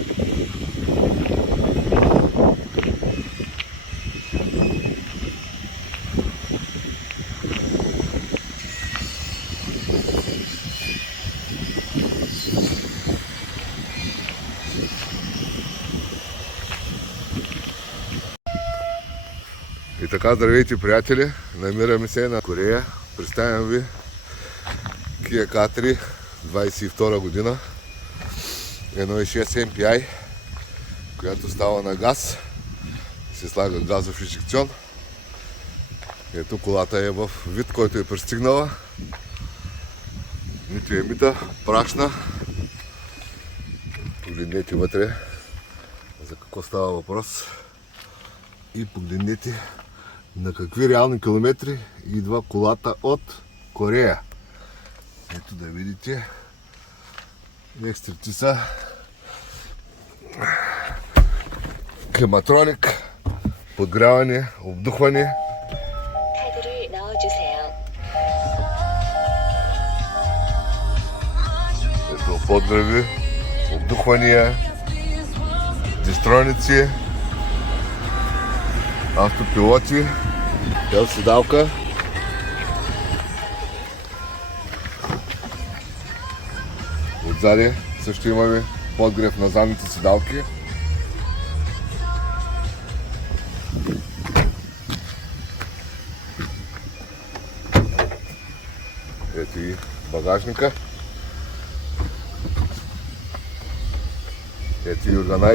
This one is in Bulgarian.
И така, здравейте, приятели! Намираме се на Корея. Представям ви Kia K3 22 година 1.6 MPI, която става на газ. Се слага газов инжекцион. Ето, колата е в вид, който е пристигнала. Нито е мита, прашна. Погледнете вътре за какво става въпрос. И погледнете на какви реални километри идва колата от Корея. Ето да видите. Екстрите са климатроник, подгряване, обдухване. Ето подгреви, обдухвания, дистроници, автопилоти, ел седалка. Отзади също имаме подгрев на задните седалки. Ето и багажника. Ето и органайзера.